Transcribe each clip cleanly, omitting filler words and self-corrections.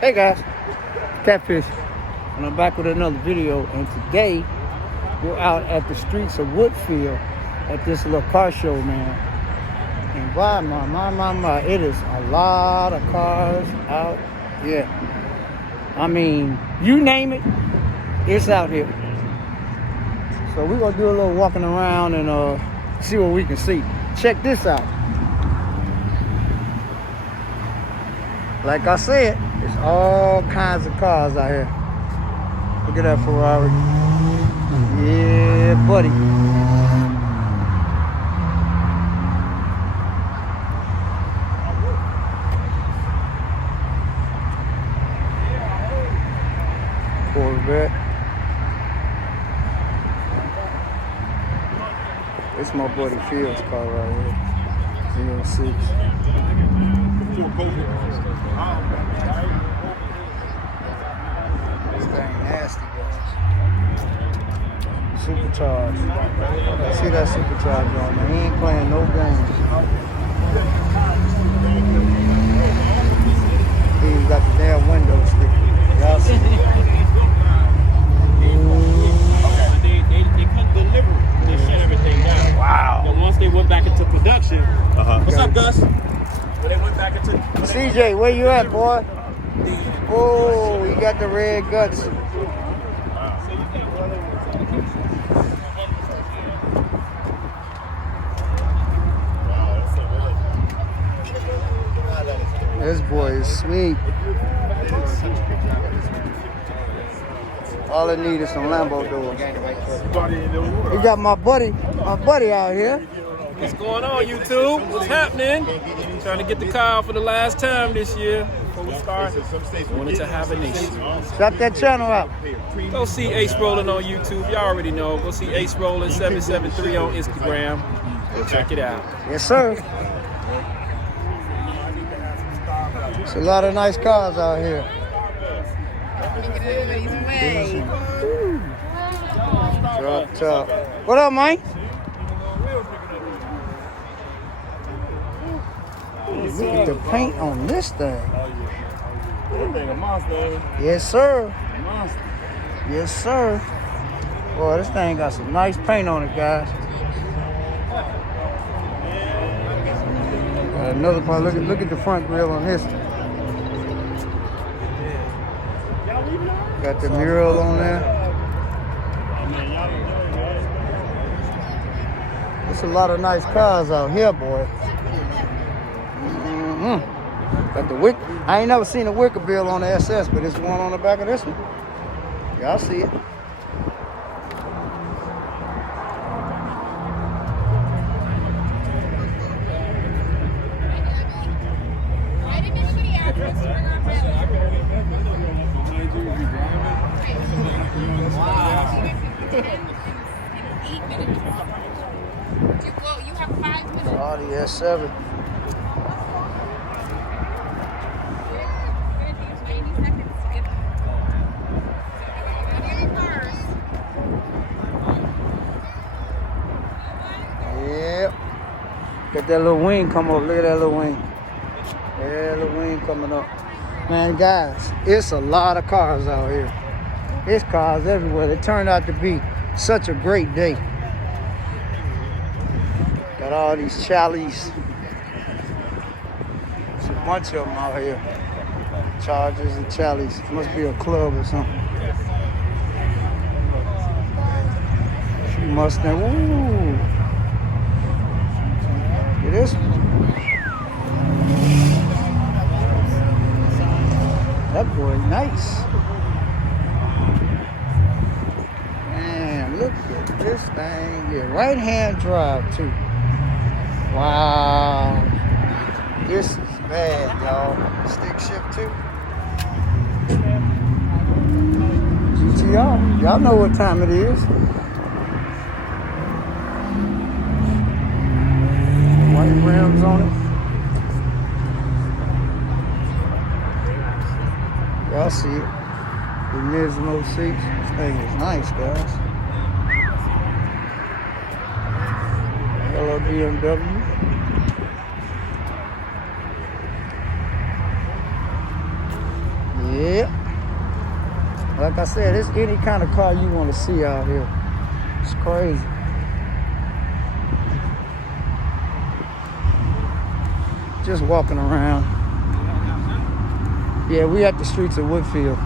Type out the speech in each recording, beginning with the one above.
Hey guys, Catfish, and I'm back with another video. And today we're out at the Streets of Woodfield at this little car show, man. And my, it is a lot of cars out here. I mean, you name it, it's out here. So we're gonna do a little walking around and see what we can see. Check this out. Like I said, it's all kinds of cars out here. Look at that Ferrari. Yeah, buddy. Corvette. It's my buddy Field's car right here. 06. This thing nasty, guys. Supercharged. See that supercharged on there. He ain't playing no games. He even got the damn window sticker. Y'all see it? They couldn't deliver. They shut everything down. Wow. But once they went back into production, what's up, Gus? When they went back into CJ, where you at, boy? Oh, he got the red guts. This boy is sweet. All I need is some Lambo doors. We got my buddy out here. What's going on, YouTube? What's happening? Trying to get the car for the last time this year. Before we start, wanted to have a nation. Shout that channel out. Go see Ace Rollin on YouTube. Y'all already know. Go see Ace Rollin 773 on Instagram. Go check it out. Yes, sir. There's a lot of nice cars out here. Drop top. What up, Mike? Look at the paint on this thing. Yes, sir. Yes, sir. Boy, this thing got some nice paint on it, guys. Got another part. Look at the front grille on this. Got the mural on there. There's a lot of nice cars out here, boy. Got the wick. I ain't never seen a wicker bill on the SS, but it's one on the back of this one. Y'all see it. Audi S7. Yep. Got that little wing come up. Look at that little wing. Yeah, little wing coming up. Man, guys, it's a lot of cars out here. There's cars everywhere. It turned out to be such a great day. Got all these Challies. There's a bunch of them out here. Chargers and Challies. Must be a club or something. A few Mustang. Ooh. Look at this one. That boy nice. Man, look at this thing here. Right-hand drive, too. Wow. This is bad, y'all. Stick shift, too. GTR. Y'all know what time it is. White rims on it. Y'all see it. The Nismo seats. This thing is nice, guys. Hello, BMW. Like I said, it's any kind of car you want to see out here. It's crazy. Just walking around. Yeah, we at the Streets of Woodfield.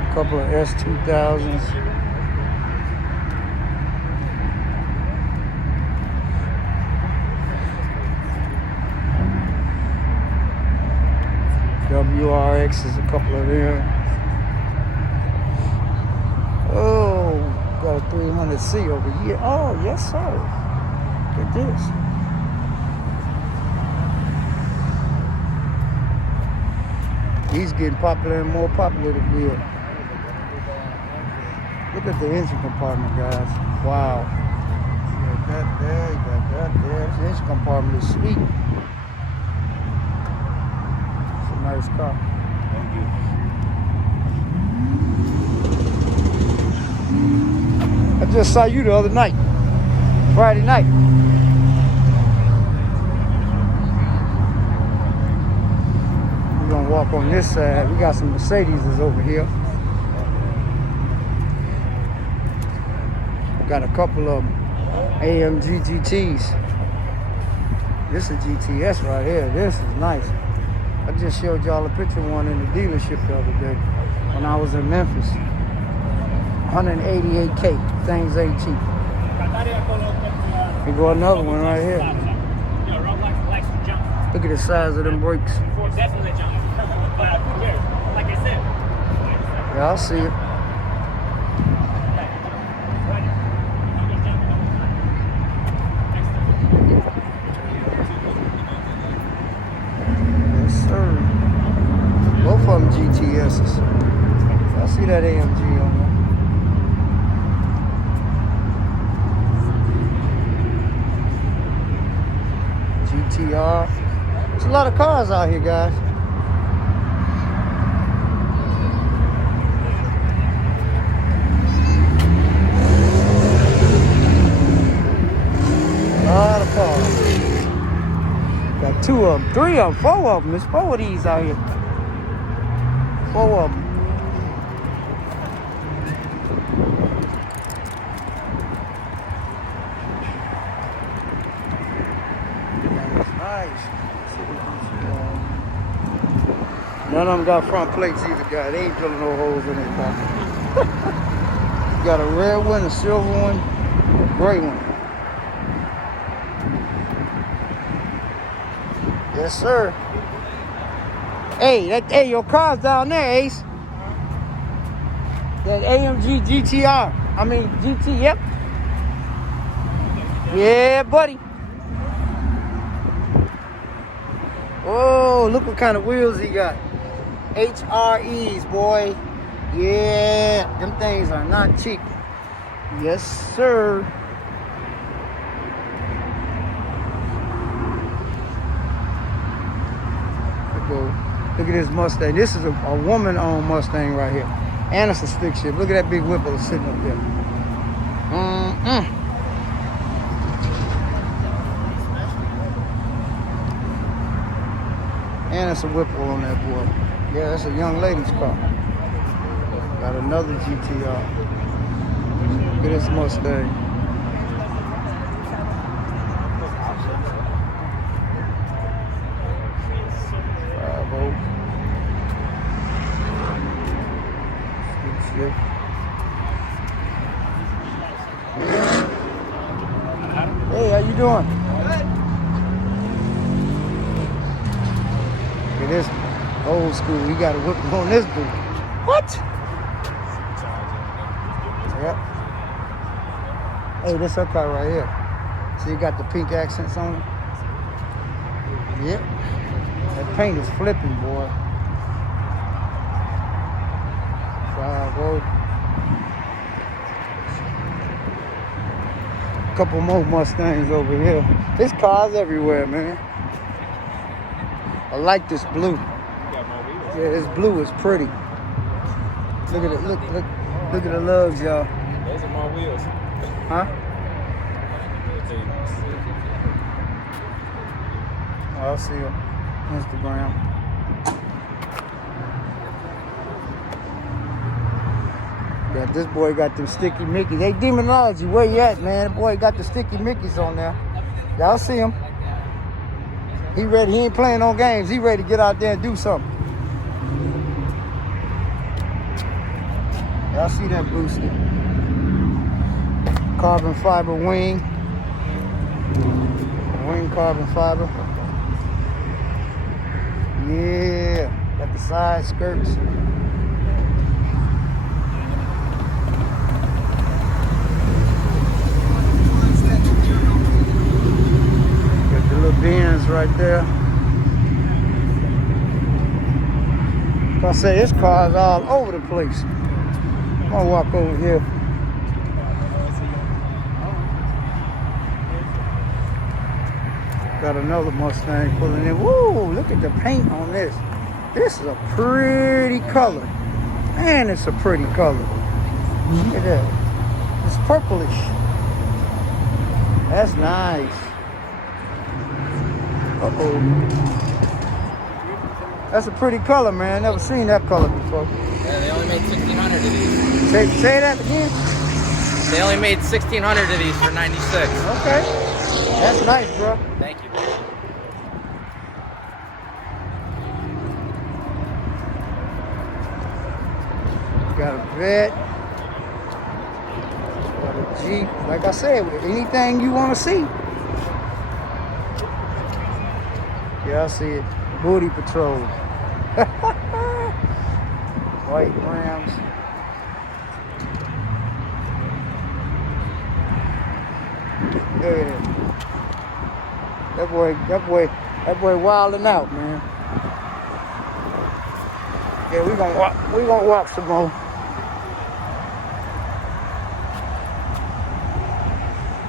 A couple of S2000s. WRX is a couple of them. Oh, got a 300C over here. Oh, yes, sir. Look at this. He's getting popular and more popular to be. Look at the engine compartment, guys. Wow. You got that there, you got that there. The engine compartment is sweet. It's a nice car. I just saw you the other night, Friday night. We're gonna walk on this side. We got some Mercedes over here. Got a couple of AMG GTs. This is a GTS right here. This is nice. I just showed y'all a picture of one in the dealership the other day when I was in Memphis. 188K. Things ain't cheap. Here go another one right here. Look at the size of them brakes. Yeah, I see it. Yes, sir. Both of them GTSs. I see that AMG on there. GTR. There's a lot of cars out here, guys. A lot of cars. Got 2 of them, 3 of them, 4 of them. There's 4 of these out here. 4 of them. Nice. None of them got front plates either, guys. They ain't drilling no holes in their car. Got a red one, a silver one, a gray one. Yes, sir. Hey, your car's down there, Ace. That AMG GTR. I mean, GT, yep. Yeah, buddy. Oh, look what kind of wheels he got. HREs, boy. Yeah, them things are not cheap. Yes, sir. Look at this Mustang. This is a woman-owned Mustang right here. And it's a stick shift. Look at that big Whipple sitting up there. And it's a Whipple on that boy. Yeah, that's a young lady's car. Got another GTR. Look at this Mustang. Hey, how you doing? Good. Look at this old school. We got a whip on this dude. What? Yep. Hey, this her car right here. See, you got the pink accents on it? Yep. That paint is flipping, boy. 5-0. Couple more Mustangs over here. There's cars everywhere, man. I like this blue. Yeah, this blue is pretty. Look at it. Look at the lugs, y'all. Those are my wheels. Huh? Oh, I see them. Instagram. Yeah, this boy got them sticky Mickeys. Hey, Demonology, where you at, man? The boy got the sticky Mickeys on there. Y'all see him? He ready. He ain't playing no games. He ready to get out there and do something. Y'all see that booster? Carbon fiber wing. Wing carbon fiber. Yeah. Got the side skirts. Got the little bins right there. Like I say, this car's all over the place. I'm gonna walk over here. Got another Mustang pulling in. Woo, look at the paint on this. This is a pretty color. Man, it's a pretty color. Look at that. It's purplish. That's nice. Uh-oh. That's a pretty color, man. Never seen that color before. Yeah, they only made 1,600 of these. Say that again. They only made 1,600 of these for 96. Okay. That's nice, bro. Thank you. Got a vet. Got a Jeep. Like I said, anything you want to see. Yeah, I see it. Booty Patrol. White Rams. Look at it. That boy wilding out, man. Yeah, we gonna walk some more.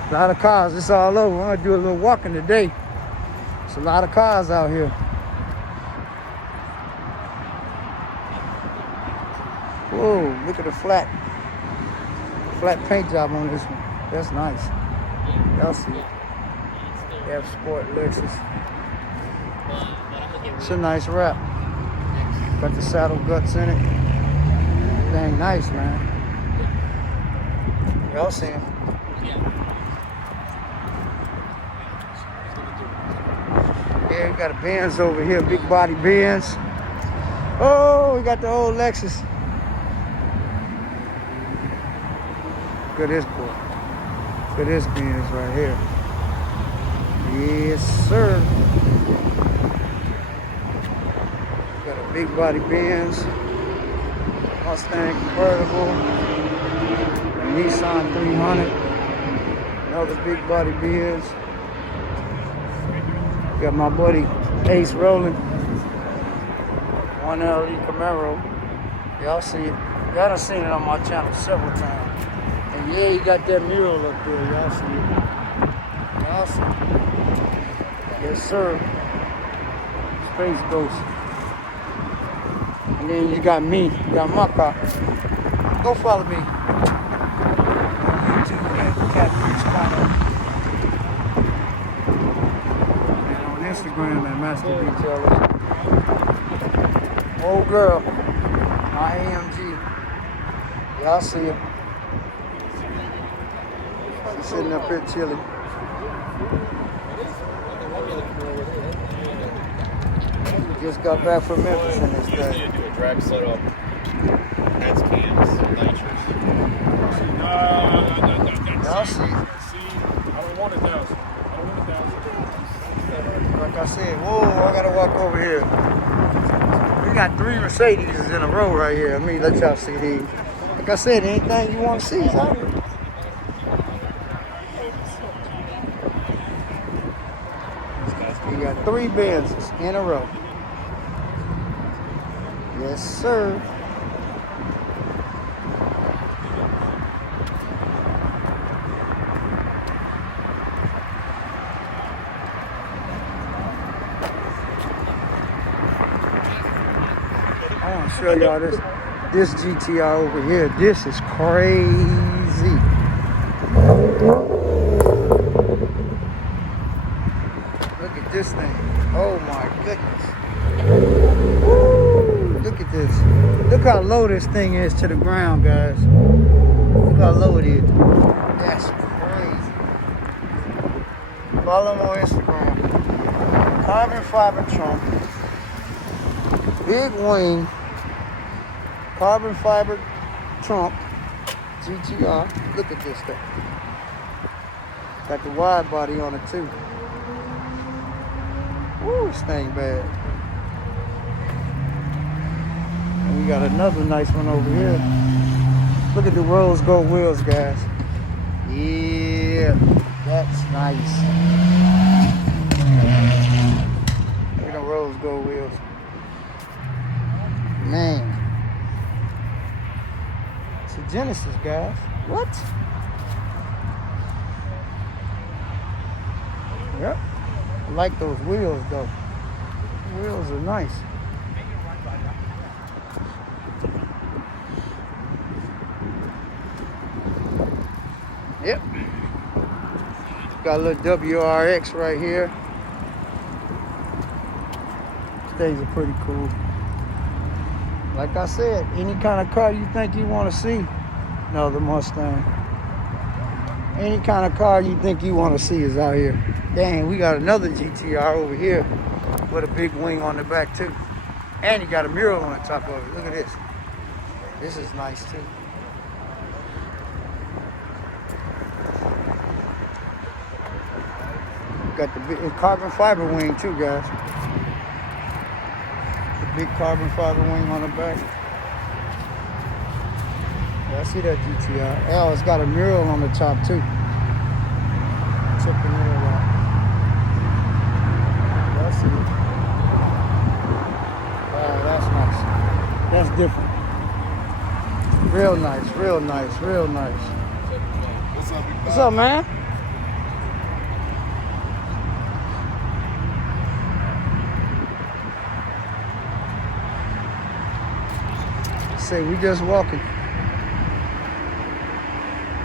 A lot of cars, it's all over. I'm gonna do a little walking today. It's a lot of cars out here. Whoa, look at the flat paint job on this one. That's nice. Y'all see it. They have Sport Lexus. It's a nice wrap. Got the saddle guts in it. Dang nice, man. Y'all see him. Yeah, we got a Benz over here, big body Benz. Oh, we got the old Lexus. Look at this boy. Look at this Benz right here. Yes, sir. Got a big body Benz, Mustang convertible, a Nissan 300, another big body Benz. Got my buddy Ace Rollin, 1LE Camaro. Y'all see it. Y'all done seen it on my channel several times. And yeah, he got that mural up there. Y'all see it. Y'all see it. Yes, sir. Space Ghost. And then you got me. You got my car. Go follow me. On YouTube at Catfish Corner. And on Instagram at Master Detailer. Old girl. My AMG. Y'all see it. She's sitting up here chilling. Just got back from Memphis in this thing. Do a drag setup. That's cams, nitrous. Y'all see? I don't want it down. Like I said, whoa, I gotta walk over here. We got 3 Mercedes in a row right here. Let me let y'all see these. Like I said, anything you want to see is out here. You got 3 Benzes in a row. Yes, sir. I want to show y'all this GTR over here. This is crazy. Look at this thing. Oh my goodness. Woo. Look at this. Look how low this thing is to the ground, guys. Look how low it is. That's crazy. Follow them on Instagram. Carbon fiber trunk. Big wing. Carbon fiber trunk. GTR. Look at this thing. Got the wide body on it too. Woo, this thing bad. And we got another nice one over here. Look at the rose gold wheels, guys. Yeah, that's nice. Look at the rose gold wheels. Man. It's a Genesis, guys. What? Yep. I like those wheels, though. The wheels are nice. Yep. Got a little WRX right here. These things are pretty cool. Like I said, any kind of car you think you want to see, no, the Mustang. Any kind of car you think you want to see is out here. Dang, we got another GTR over here with a big wing on the back too. And you got a mural on the top of it. Look at this. This is nice too. Got the big carbon fiber wing too, guys. The big carbon fiber wing on the back. Yeah, I see that GTR. Oh, it's got a mural on the top too. Check the mural out. Yeah, I see it. Wow, that's nice. That's different. Real nice, real nice, real nice. What's up, man? Say we just walking.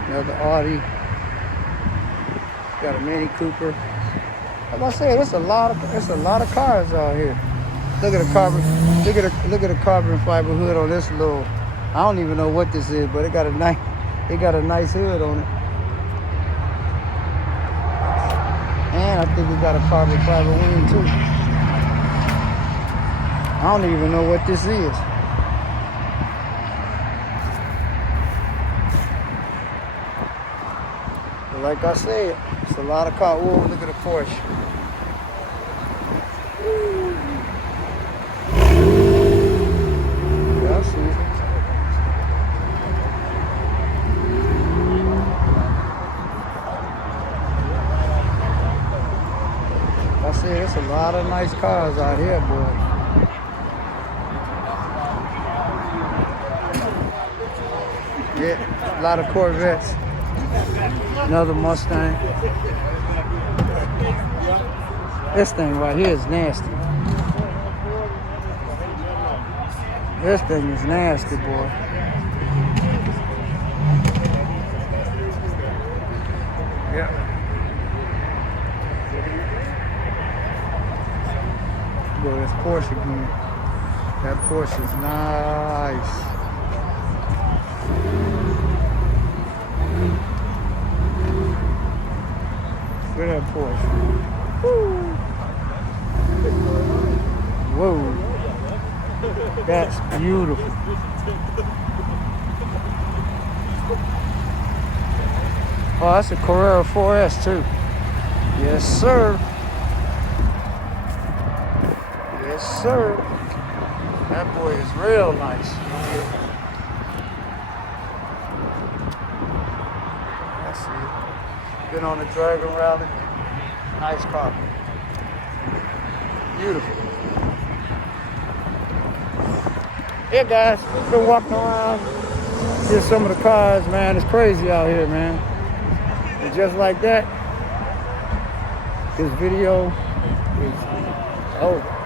Another Audi. Got a Mini Cooper. Like I said, it's a lot of cars out here. Look at the carbon. Look at the carbon fiber hood on this little. I don't even know what this is, but it got a nice hood on it. And I think it got a carbon fiber wing too. I don't even know what this is. But like I said, it's a lot of cars. Whoa, look at the Porsche. Yeah, I see it. I see it's a lot of nice cars out here, boy. Yeah, a lot of Corvettes. Another Mustang. This thing right here is nasty. This thing is nasty, boy. Yeah. Boy, that's Porsche again. That Porsche is nice. Look at that Porsche. Woo. Whoa. That's beautiful. Oh, that's a Carrera 4S too. Yes, sir. Yes, sir. That boy is real nice. That's it. Been on the Dragon Rally. Nice car. Beautiful. Yeah, guys, been walking around. Get some of the cars, man. It's crazy out here, man. And just like that, this video is over.